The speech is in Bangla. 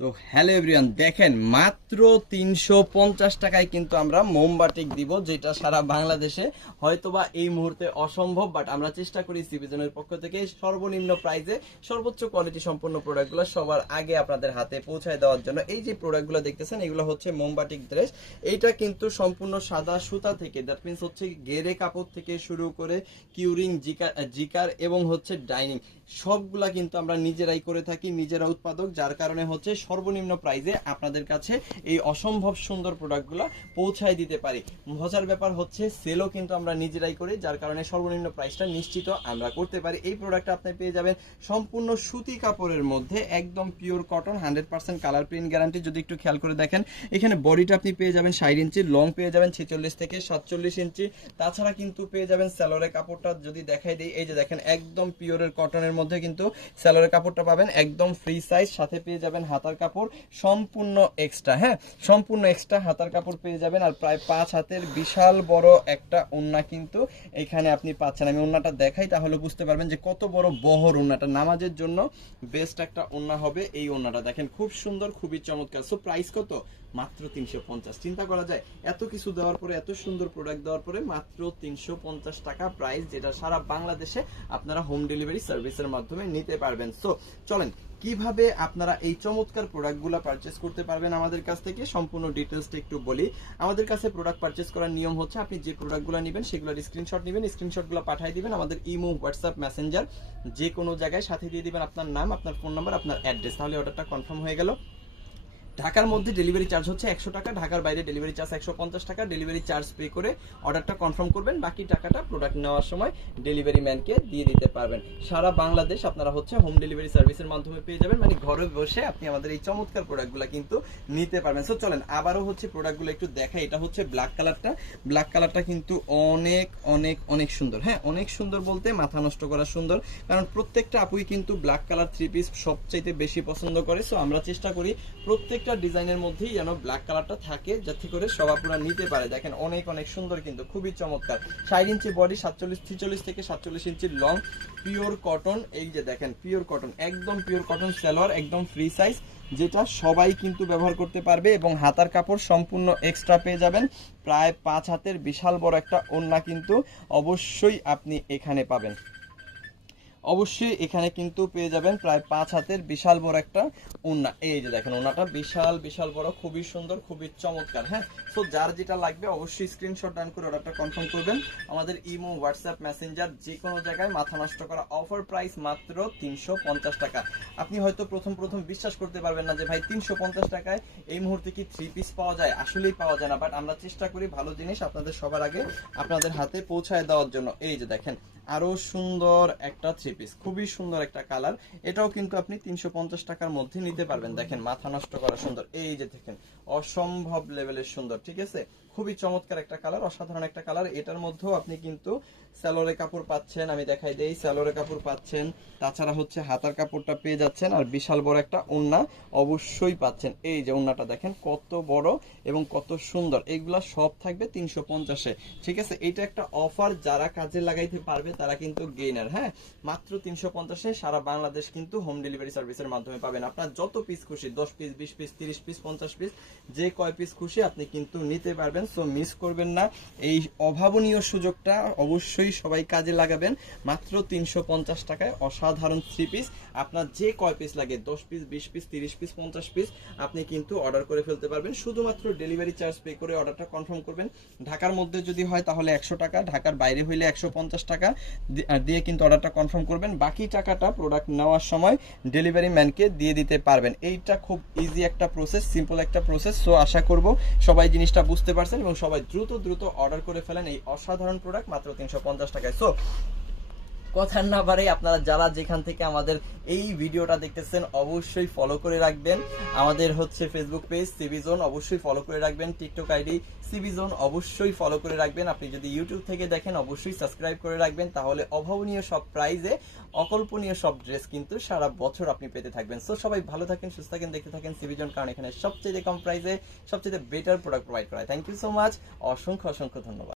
তো হ্যালো এভরিওয়ান, দেখেন মাত্র 350 টাকায় কিন্তু আমরা মোমবাটিক দিব, যেটা সারা বাংলাদেশে হয়তোবা এই মুহূর্তে অসম্ভব, বাট আমরা চেষ্টা করি সিভিজনের পক্ষ থেকে সর্বনিম্ন প্রাইসে সর্বোচ্চ কোয়ালিটি সম্পন্ন প্রোডাক্টগুলো সবার আগে আপনাদের হাতে পৌঁছায় দেওয়ার জন্য। এই যে প্রোডাক্টগুলো দেখতেছেন এগুলো হচ্ছে মোমবাটিক ড্রেস। এইটা কিন্তু সম্পূর্ণ সাদা সুতা থেকে, দ্যাট মিনস হচ্ছে গেরে কাপড় থেকে শুরু করে কিউরিং, জিকার এবং হচ্ছে ডাইনিং সবগুলা কিন্তু আমরা নিজেরাই করে থাকি, নিজেরা উৎপাদক, যার কারণে হচ্ছে সর্বনিম্ন প্রাইসে আপনাদের কাছে এই অসম্ভব সুন্দর প্রোডাক্টগুলো পৌঁছায় দিতে পারি। মজার ব্যাপার হচ্ছে সেলও কিন্তু আমরা নিজেরাই করি, যার কারণে সর্বনিম্ন প্রাইসটা নিশ্চিত আমরা করতে পারি। এই প্রোডাক্টটা আপনি পেয়ে যাবেন সম্পূর্ণ সুতি কাপড়ের মধ্যে, একদম pure cotton, 100% colour print guarantee. যদি একটু খেয়াল করে দেখেন, এখানে বডিটা আপনি পেয়ে যাবেন 60 ইঞ্চি, লং পেয়ে যাবেন 46 থেকে 47 ইঞ্চি। তাছাড়া কিন্তু পেয়ে যাবেন স্যালোরে কাপড়টা যদি দেখাই দিই, এই যে দেখেন একদম পিওরের কটনের মধ্যে কিন্তু স্যালোরে কাপড়টা পাবেন, একদম ফ্রি সাইজ। সাথে পেয়ে যাবেন হাতার কাপড় সম্পূর্ণ এক্সট্রা, হ্যাঁ সম্পূর্ণ এক্সট্রা হাতার কাপড় পেয়ে যাবেন। আর প্রায় 5 হাতের বিশাল বড় একটা ওন্না কিন্তু এখানে আপনি পাচ্ছেন। আমি ওন্নাটা দেখাই তাহলে বুঝতে পারবেন যে কত বড় বহর ওন্নাটা। নামাজের জন্য বেস্ট একটা ওন্না হবে এই ওন্নাটা। দেখেন খুব সুন্দর, খুবই চমৎকার। সো প্রাইস কত? মাত্র 350। চিন্তা করা যায় এত কিছু দেওয়ার পরে, এত সুন্দর প্রোডাক্ট দেওয়ার পরে মাত্র 350 টাকা প্রাইস, যেটা সারা বাংলাদেশে আপনারা হোম ডেলিভারি সার্ভিসের মাধ্যমে নিতে পারবেন। সো চলেন কিভাবে আপনারা এই চমৎকার প্রোডাক্টগুলো পারচেস করতে পারবেন আমাদের কাছ থেকে সম্পূর্ণ ডিটেলসটা একটু বলি। আমাদের কাছে প্রোডাক্ট পারচেস করার নিয়ম হচ্ছে, আপনি যে প্রোডাক্টগুলো নেবেন সেগুলোর স্ক্রিনশট নেবেন, স্ক্রিনশটগুলো পাঠিয়ে দিবেন আমাদের ইমো, হোয়াটসঅ্যাপ, মেসেঞ্জার যে কোনো জায়গায়, সাথে দিয়ে দিবেন আপনার নাম, আপনার ফোন নাম্বার, আপনার অ্যাড্রেস, তাহলে অর্ডারটা কনফার্ম হয়ে গেল। ঢাকার মধ্যে ডেলিভারি চার্জ হচ্ছে 100 টাকা, ঢাকার বাইরে ডেলিভারি চার্জ 150 টাকা। ডেলিভারি চার্জ পে করে অর্ডারটা কনফার্ম করবেন, বাকি টাকাটা প্রোডাক্ট নেওয়ার সময় ডেলিভারি ম্যানকে দিয়ে দিতে পারবেন। সারা বাংলাদেশ আপনারা হচ্ছে হোম ডেলিভারি সার্ভিসের মাধ্যমে পেয়ে যাবেন, মানে ঘরে বসে আপনি আমাদের এই চমৎকার প্রোডাক্টগুলো কিন্তু নিতে পারবেন। সো চলেন আবারও হচ্ছে প্রোডাক্টগুলো একটু দেখাই। এটা হচ্ছে ব্ল্যাক কালারটা, ব্ল্যাক কালারটা কিন্তু অনেক অনেক অনেক সুন্দর, হ্যাঁ অনেক সুন্দর বলতে মাথা নষ্ট করা সুন্দর, কারণ প্রত্যেকটা আপুই কিন্তু ব্ল্যাক কালার থ্রি পিস সবচাইতে বেশি পছন্দ করে। সো আমরা চেষ্টা করি প্রত্যেকটা ডিজাইনের মধ্যেই যেন ব্ল্যাক কালারটা থাকে, যাতে করে সব আপুরা নিতে পারে। দেখেন অনেক অনেক সুন্দর, কিন্তু খুবই চমৎকার। 60 ইঞ্চি বডি, 46 থেকে 47 ইঞ্চি লং, পিওর কটন। এই যে দেখেন পিওর কটন, একদম পিওর কটন সালোয়ার, একদম ফ্রি সাইজ, যেটা সবাই কিন্তু ব্যবহার করতে পারবে। এবং হাতার কাপড় সম্পূর্ণ এক্সট্রা পেয়ে যাবেন, প্রায় 5 হাতের বিশাল বড় একটা ওড়না কিন্তু অবশ্যই আপনি এখানে পাবেন। অবশ্যই এখানে কিন্তু পেয়ে যাবেন প্রায় 5 হাতের বিশাল বড় একটা ওড়না। এই যে দেখেন ওড়নাটা বিশাল বিশাল বড়, খুবই সুন্দর, খুবই চমৎকার। হ্যাঁ, সো যার যেটা লাগবে অবশ্যই স্ক্রিনশট ডান করে অর্ডারটা কনফার্ম করবেন। আমাদের ইমো, হোয়াটসঅ্যাপ, মেসেঞ্জার যে কোনো জায়গায় মাথা নষ্ট করা অফার প্রাইস মাত্র 350 টাকা। আপনি হয়তো প্রথম বিশ্বাস করতে পারবেন না যে ভাই 350 টাকায় এই মুহূর্তে কি থ্রি পিস পাওয়া যায়? আসলেই পাওয়া যায় না, বাট আমরা চেষ্টা করি ভালো জিনিস আপনাদের সবার আগে আপনাদের হাতে পৌঁছায় দেওয়ার জন্য। এই যে দেখেন আরো সুন্দর একটা থ্রি পিস, খুবই সুন্দর একটা কালার, এটাও কিন্তু আপনি 350 টাকার মধ্যে নিতে পারবেন। দেখেন মাথা নষ্ট করা সুন্দর, এই যে দেখেন অসম্ভব লেভেলের সুন্দর, ঠিক আছে খুবই চমৎকার একটা কালার, অসাধারণ একটা কালার। এটার মধ্যেও আপনি কিন্তু স্যালোরে কাপড় পাচ্ছেন, আমি দেখাই দেই, স্যালোরে কাপড় পাচ্ছেন, তাছাড়া হচ্ছে হাতার কাপড়টা পেয়ে যাচ্ছেন, আর বিশাল বড় একটা ওড়না অবশ্যই পাচ্ছেন। এই যে ওড়নাটা দেখেন কত বড় এবং কত সুন্দর, এইগুলা সব থাকবে 350-এ, ঠিক আছে। এটা একটা অফার, যারা কাজে লাগাইতে পারবে তারা কিন্তু গেইনার। হ্যাঁ, মাত্র 350-এ সারা বাংলাদেশ কিন্তু হোম ডেলিভারি সার্ভিসের মাধ্যমে পাবেন। আপনার যত পিস খুশি, 10 পিস, 20 পিস, 30 পিস, 50 পিস, যে কয় পিস খুশি আপনি কিন্তু নিতে পারবেন। সো মিস করবেন না এই অভাবনীয় সুযোগটা, অবশ্যই সবাই কাজে লাগাবেন। মাত্র 350 টাকায় অসাধারণ থ্রি পিস, আপনার যে কয় পিস লাগে 10 পিস, 20 পিস, 30 পিস, 50 পিস আপনি কিন্তু অর্ডার করে ফেলতে পারবেন। শুধুমাত্র ডেলিভারি চার্জ পে করে অর্ডারটা কনফার্ম করবেন। ঢাকার মধ্যে যদি হয় তাহলে 100 টাকা, ঢাকার বাইরে হইলে 150 টাকা দিয়ে কিন্তু অর্ডারটা কনফার্ম করবেন। বাকি টাকাটা প্রোডাক্ট নেওয়ার সময় ডেলিভারি ম্যানকে দিয়ে দিতে পারবেন। এইটা খুব ইজি একটা প্রসেস, সিম্পল একটা প্রসেস। সো আশা করব সবাই জিনিসটা বুঝতে পারছেন এবং সবাই দ্রুত অর্ডার করে ফেলেন এই অসাধারণ প্রোডাক্ট মাত্র 350 টাকায়। সো কথা না বাড়ে আপনারা যারা যেখান থেকে আমাদের এই ভিডিওটা দেখতেছেন অবশ্যই ফলো করে রাখবেন। আমাদের হচ্ছে ফেসবুক পেজ সিবি জোন, অবশ্যই ফলো করে রাখবেন। টিকটক আইডি সিবি জোন অবশ্যই ফলো করে রাখবেন। আপনি যদি ইউটিউব থেকে দেখেন অবশ্যই সাবস্ক্রাইব করে রাখবেন, তাহলে অভাবনীয় সব প্রাইজে অকল্পনীয় সব ড্রেস কিন্তু সারা বছর আপনি পেতে থাকবেন। সো সবাই ভালো থাকেন, সুস্থ থাকেন, দেখতে থাকেন সিবি জোন, কারণ এখানে সবচেয়ে কম প্রাইসে সবচেয়ে বেটার প্রোডাক্ট প্রোভাইড করা হয়। থ্যাংক ইউ সো মাচ, অসংখ্য ধন্যবাদ।